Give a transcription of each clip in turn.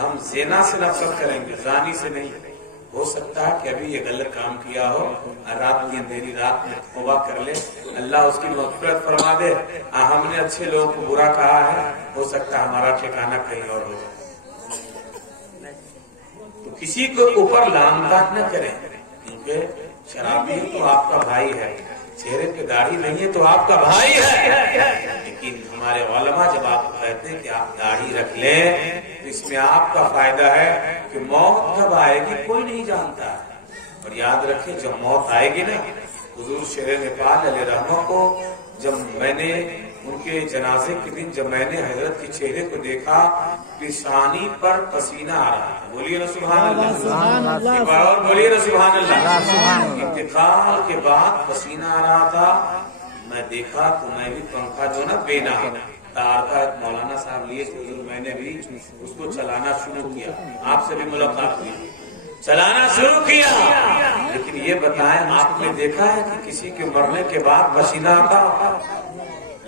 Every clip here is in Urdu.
ہم زنا سے نفرت کریں گے، زانی سے نہیں۔ ہو سکتا ہے کہ ابھی یہ غلط کام کیا ہو، رات کی اندھیری رات میں توبہ کر لے، اللہ اس کی مغفرت فرما دے۔ ہم نے اچھے لوگوں کو برا کہا ہے، ہو سکتا ہے ہمارا ٹھکانہ کہیں اور ہو جائے۔ تو کسی کو اوپر لامتاک نہ کریں، کیونکہ شرابی تو آپ کا بھائی ہے، چہرے پہ داڑھی نہیں ہے تو آپ کا بھائی ہے، لیکن ہمارے علماء جب آپ کو کہتے ہیں کہ آپ داڑھی رکھ لیں تو اس میں آپ کا فائدہ ہے کہ موت کب آئے گی کوئی نہیں جانتا ہے۔ اور یاد رکھیں جب موت آئے گی نا، حضور شیر نیپال علیہ رحمہ کو جب میں نے ان کے جنازے کے دن جب میں نے حضرت کے چہرے کو دیکھا، پیشانی پر پسینہ آ رہا تھا، بولیے نا سبحان اللہ، ایک بار اور بولیے نا سبحان اللہ۔ انتقال کے بعد پسینہ آ رہا تھا، میں دیکھا تو میں بھی پنکھا جو نا بینا تار کا مولانا صاحب لیے تھے حضور، میں نے بھی اس کو چلانا شروع کیا، آپ سے بھی ملاقات ہوئی، چلانا شروع کیا۔ لیکن یہ بتائیں آپ نے دیکھا ہے کہ کسی کے مرنے کے بعد پسینہ آتا؟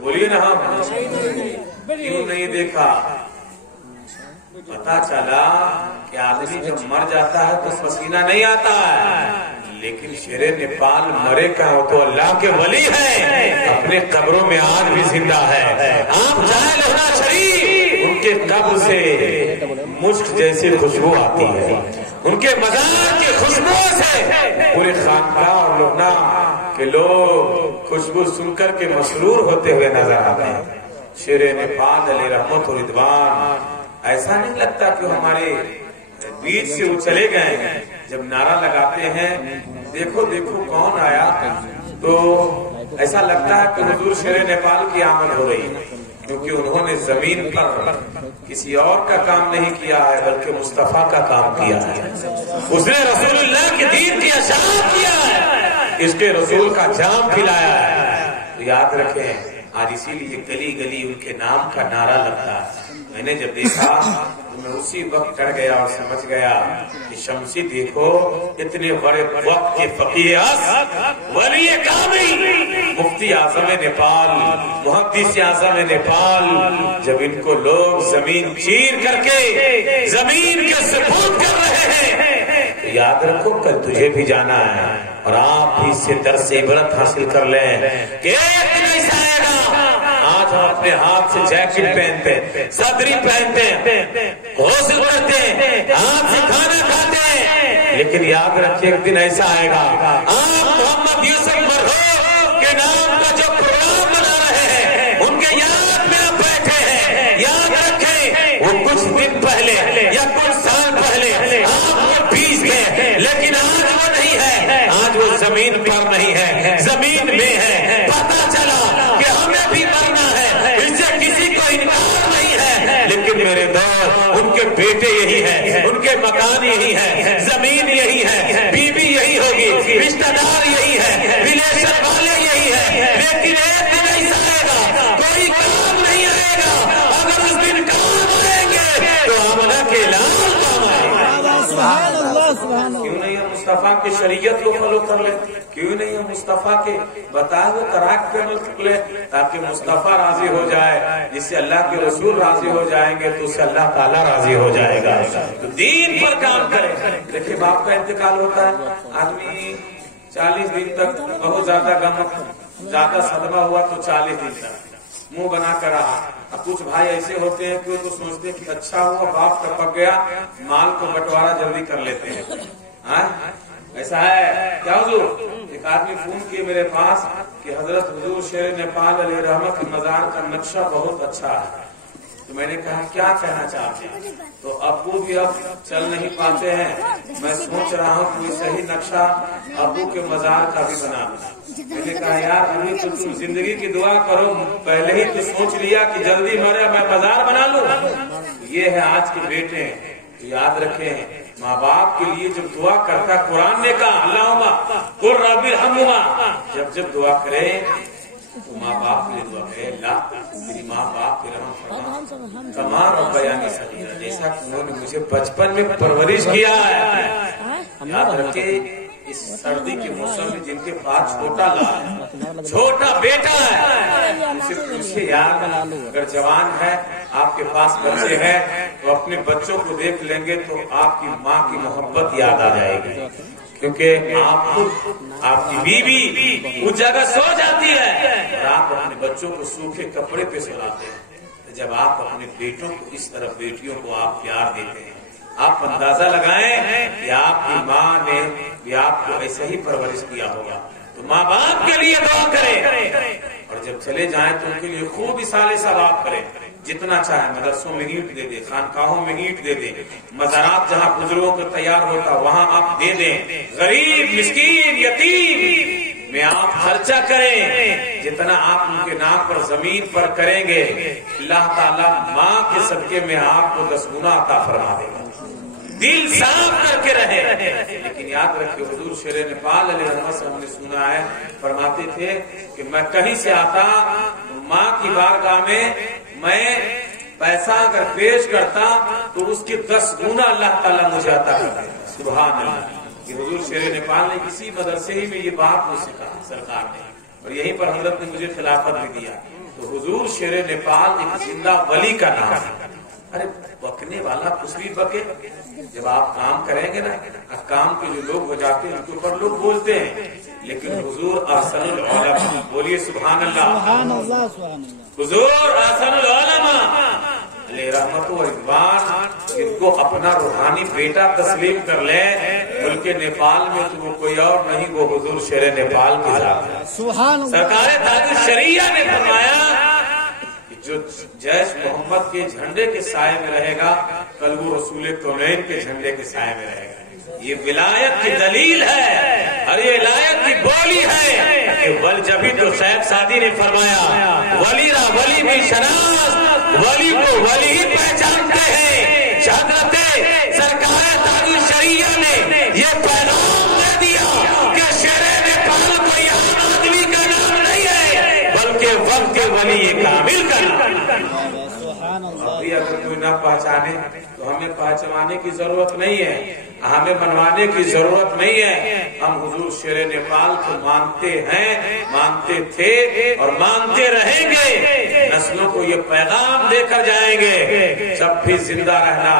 بولیے نا ہم کیوں نہیں دیکھا؟ پتا چلا کہ آدمی جب مر جاتا ہے تو پسینہ نہیں آتا ہے، لیکن شیر نیپال مرے کا ہو تو اللہ کے ولی ہے، اپنے قبروں میں آج بھی زندہ ہے۔ آپ جائے لہنا شریف، ان کے قبر سے مشک جیسی خوشبو آتی ہے، ان کے مزار کی خوشبو سے پورے خانقاہ اور لبنا کے لوگ خوشبو سن کر کے مسرور ہوتے ہوئے نظر آتے ہیں۔ شیر نیپال علیہ رحمت و رضوان، ایسا نہیں لگتا کہ ہمارے بیچ سے وہ چلے گئے ہیں۔ جب نعرہ لگاتے ہیں دیکھو دیکھو کون آیا، تو ایسا لگتا ہے کہ حضور شیر نیپال کی آمد ہو رہی ہے، کیونکہ انہوں نے زمین پر کسی اور کا کام نہیں کیا ہے بلکہ مصطفیٰ کا کام کیا ہے۔ اس نے رسول اللہ کے دین کی اشاعت کیا ہے، اس کے رسول کا جام پھیلایا ہے۔ تو یاد رکھیں آج اسی لیے گلی گلی ان کے نام کا نعرہ لگتا ہے۔ میں نے جب دیکھا تو میں اسی وقت ڈر گیا اور سمجھ گیا کہ شمسی دیکھو اتنے بڑے وقت کے فقیہ ولی کامل مفتی اعظم نیپال، محدث اعظم نیپال، جب ان کو لوگ زمین چیر کر کے زمین کے سپرد کر رہے ہیں، تو یاد رکھو کل تجھے بھی جانا ہے، اور آپ بھی اس سے درس عبرت حاصل کر لیں کہ ایک دن ایسا آئے گا، آج ہم اپنے ہاتھ سے جیکٹ پہنتے ہیں، صدری پہنتے ہیں، غسل کرتے ہیں، ہاتھ سے کھانا کھاتے ہیں، لیکن یاد رکھیں ایک دن ایسا آئے گا آپ محمد یوسف مرحوم کے نام کا جو پروگرام بنا رہے ہیں ان کے یاد میں آپ بیٹھے ہیں، یاد رکھیں وہ کچھ دن پہلے یا کچھ سال پہلے آپ کو پیس گئے، لیکن آج وہ نہیں ہے، آج وہ زمین پر نہیں ہے، زمین میں ہے۔ پتا چلا کہ ہمیں بھی مرنا ہے، اس سے کسی کو انکار نہیں ہے، لیکن میرے دور ان کے بیٹے یہی ہے، ان کے مکان یہی ہے، زمین یہی ہے، بیوی یہی ہوگی، رشتہ دار یہی ہے، ریلیشن والے یہی ہے، لیکن ایک دن ایسا آئے گا کوئی کام نہیں آئے گا، اگر اس دن کام آئیں گے تو آمنہ کے لال کام آئے گا۔ سبحان اللہ، سبحان اللہ۔ کیوں نہیں ہم مصطفیٰ کی شریعت کو فالو کر لیں؟ کیوں نہیں ہم مصطفیٰ کے بتائے ہوئے طریق پہ عمل کر لیں تاکہ مصطفیٰ راضی ہو جائے؟ جس سے اللہ کے رسول راضی ہو جائیں گے تو اس سے اللہ تعالیٰ راضی ہو جائے گا۔ تو دین پر کام کریں۔ دیکھیں باپ کا انتقال ہوتا ہے، آدمی 40 دن تک بہت زیادہ غم، زیادہ صدمہ ہوا تو 40 دن تک منہ بنا کر رہا۔ اب کچھ بھائی ایسے ہوتے ہیں کہ وہ تو سوچتے ہیں کہ اچھا ہوا باپ کا پک گیا، مال کو بٹوارا جلدی کر لیتے ہیں۔ ایسا ہے کیا حضور؟ ایک آدمی فون کیے میرے پاس کہ حضرت حضور شیر نیپال علیہ رحمت کی مزار کا نقشہ بہت اچھا ہے۔ تو میں نے کہا کیا کہنا چاہتے ہیں؟ تو ابو بھی اب چل نہیں پاتے ہیں، میں سوچ رہا ہوں کوئی صحیح نقشہ ابو کے مزار کا بھی بنا دوں۔ میں نے کہا یار ابھی تو تم زندگی کی دعا کرو، پہلے ہی تو سوچ لیا کہ جلدی مرے میں مزار بنا لوں۔ یہ ہے آج کے بیٹے۔ یاد رکھیں ماں باپ کے لیے جب دعا کرتا، قرآن نے کہا اللہم قل رب ارحمہما، جب دعا کرے تو ماں باپ کے لیے دعا کرے اللہ میری ماں باپ کی رحم فرما تمام ربیانی صغیرہ، جیسا کہ انہوں نے مجھے بچپن میں پرورش کیا ہے۔ یاد رکھے اس سردی کے موسم میں جن کے پاس چھوٹا لال ہے، چھوٹا بیٹا ہے، اسے پوچھے یار اگر جوان ہے آپ کے پاس بچے ہیں تو اپنے بچوں کو دیکھ لیں گے تو آپ کی ماں کی محبت یاد آ جائے گی، کیونکہ آپ کی بیوی اس جگہ سو جاتی ہے اور آپ اپنے بچوں کو سوکھے کپڑے پہ سلاتے ہیں۔ جب آپ اپنے بیٹوں کو اس طرح بیٹیوں کو آپ پیار دیتے ہیں، آپ اندازہ لگائیں کہ آپ کی ماں نے بھی آپ کو ایسے ہی پرورش کیا ہوگا۔ تو ماں باپ کے لیے دعا کریں اور جب چلے جائیں تو ان کے لیے خوب اصالے ثواب کریں، جتنا چاہے مدرسوں میں اینٹ دے دیں، خانقاہوں میں اینٹ دے دیں، مزارات جہاں بزرگوں کو تیار ہوتا وہاں آپ دے دیں، غریب مسکین یتیم میں آپ خرچہ کریں، جتنا آپ ان کے نام پر زمین پر کریں گے اللہ تعالیٰ ماں کے صدقے میں آپ کو 10 گنا عطا فرما دے گا۔ دل صاف کر کے رہے، لیکن یاد رکھیے حضور شیر نیپال علیہ رحمت سے ہم نے سنا ہے، فرماتے تھے کہ میں کہیں سے آتا ماں کی بارگاہ میں پیسہ اگر پیش کرتا تو اس کے 10 گنا اللہ تعالیٰ مجھے عطا کرتا ہے۔ سبحان اللہ، کہ حضور شیر نیپال نے کسی مدرسے ہی میں یہ بات مجھ سے کہا سرکار نے، اور یہیں پر حضرت نے مجھے خلافت بھی دیا۔ تو حضور شیر نیپال ایک زندہ ولی کا نام ہے۔ ارے بکنے والا کچھ بھی بکے، جب آپ کام کریں گے نا، کام کے جو لوگ ہو جاتے ہیں ان کے اوپر لوگ بولتے ہیں، لیکن حضور احسن العلماء، بولیے سبحان اللہ، حضور احسن العلماء علیہ رحمت و رضوان جن کو اپنا روحانی بیٹا تسلیم کر لے ملک نیپال میں تو وہ کوئی اور نہیں، وہ حضور شیر نیپال کی ذات ہے۔ سرکار تاج الشریعہ نے فرمایا جو جیش محمد کے جھنڈے کے سائے میں رہے گا کل وہ رسول کونین کے جھنڈے کے سائے میں رہے گا۔ یہ ولایت کی دلیل ہے اور یہ ولایت کی بولی ہے کہ ول جبھی تو شیخ سعدی نے فرمایا ولی را ولی بھی شناس، ولی کو ولی ہی پہچانتے ہیں۔ حضرت سرکار تاج الشریعہ نے یہ پیغام دے دیا کہ شیر نیپال کوئی عام آدمی کا نام نہیں ہے بلکہ وقت کے ولی کامل کا نام۔ ابھی اگر کوئی نہ پہچانے تو ہمیں پہچانے کی ضرورت نہیں ہے، ہمیں منوانے کی ضرورت نہیں ہے۔ ہم حضور شیر نیپال کو مانتے ہیں، مانتے تھے اور مانتے رہیں گے، نسلوں کو یہ پیغام دے کر جائیں گے۔ جب بھی زندہ رہنا،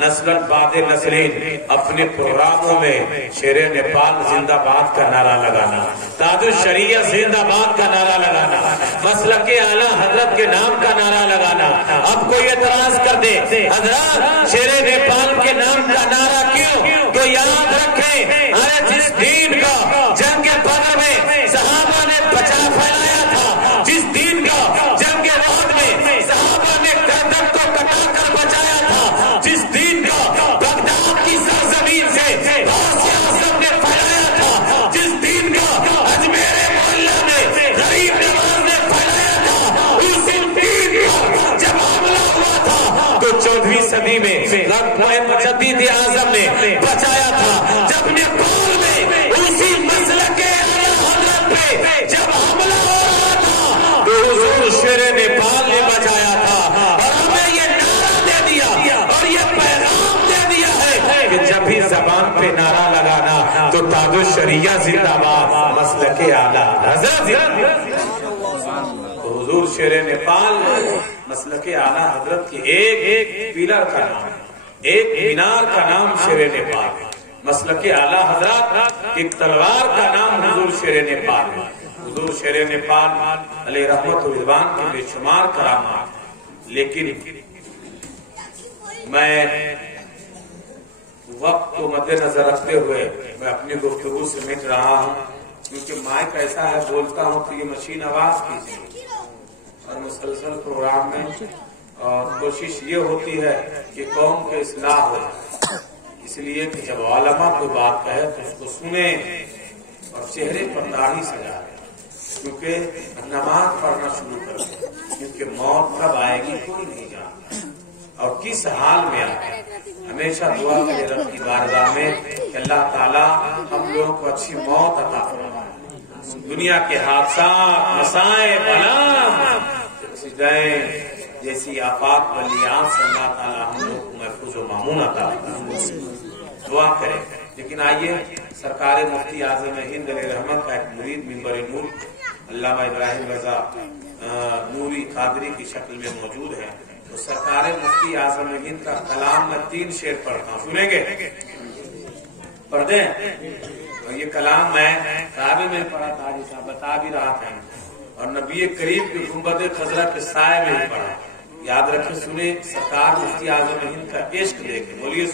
نسل بعد نسلین اپنے پروگراموں میں شیر نیپال زندہ باد کا نعرہ لگانا، تاج الشریعہ زندہ باد کا نعرہ لگانا، مسلک اعلیٰ حضرت کے نام کا نعرہ لگانا۔ اب کوئی اعتراض کر دے حضرات شیر نیپال کے نام کا نعرہ کیوں، تو یاد رکھیں ارے جس دین کا جنگ بدر میں صحابہ نے بچا پھیلایا تھا، جس دین کا جنگ احد میں صحابہ نے گردن کو کٹا کر بچایا تھا، جس دین کا بغداد کی سرزمین سے غوث اعظم نے پھیلایا تھا، جس دین کا اجمیر محلہ میں غریب نواز نے پھیلایا تھا، اس دین کا جب حملہ ہوا تھا تو 14ویں صدی میں مجدد اعظم نے بچایا تھا، جب نیپال میں اسی مسلک اعلیٰ حضرت پہ جب حملہ ہو رہا تھا تو حضور شیر نیپال نے بچایا تھا، اور ہمیں یہ نعرہ دے دیا اور یہ پیغام دے دیا ہے کہ جب بھی زبان پہ نعرہ لگانا تو تاج الشریعہ زندہ باد، مسلک اعلیٰ حضرت۔ تو حضور شیر نیپال مسلک اعلیٰ حضرت کی ایک پیلر کا نام ہے، ایک مینار کا نام شیر نیپال ہے۔ مسلک اعلیٰ حضرت ایک تلوار کا نام حضور شیر نیپال ہے۔ حضور شیر نیپال علیہ رحمت و رضوان کے بے شمار کرامات، لیکن میں وقت کو مد نظر رکھتے ہوئے میں اپنی گفتگو سے مٹ رہا ہوں، کیونکہ مائک ایسا ہے بولتا ہوں تو یہ مشین آواز کیجیے، اور مسلسل پروگرام میں اور کوشش یہ ہوتی ہے کہ قوم کے اصلاح ہو، اس لیے کہ جب علماء کوئی بات کہے تو اس کو سنیں اور چہرے پر داڑھی سجا لیں، کیونکہ نماز پڑھنا شروع کر دیں، کیونکہ موت کب آئے گی کوئی نہیں جانتا اور کس حال میں آئے۔ ہمیشہ دعا کرے رب کی بارگاہ میں کہ اللہ تعالیٰ ہم لوگوں کو اچھی موت عطا فرمائے، دنیا کے حادثات مسائل بلائیں جیسی آفات بلیات سے اللہ تعالیٰ ہم لوگ کو محفوظ و مامون عطا فرمائے، دعا کریں۔ لیکن آئیے سرکار مفتی اعظم ہند علیہ رحمت کا ایک مرید منبر نور علامہ ابراہیم رضا نوری قادری کی شکل میں موجود ہے، تو سرکار مفتی اعظم ہند کا کلام میں 3 شعر پڑھتا ہوں، سنیں گے؟ پڑھ دیں؟ اور یہ کلام میں کعبے میں پڑھا تھا، جیسا بتا بھی رہا تھا، اور نبی کریم کی گنبد خضرا کے سائے میں ہی پڑھا. یاد رکھیں، سنیں، سرکار مفتی اعظم ہند کا عشق دیکھیں. بولیے.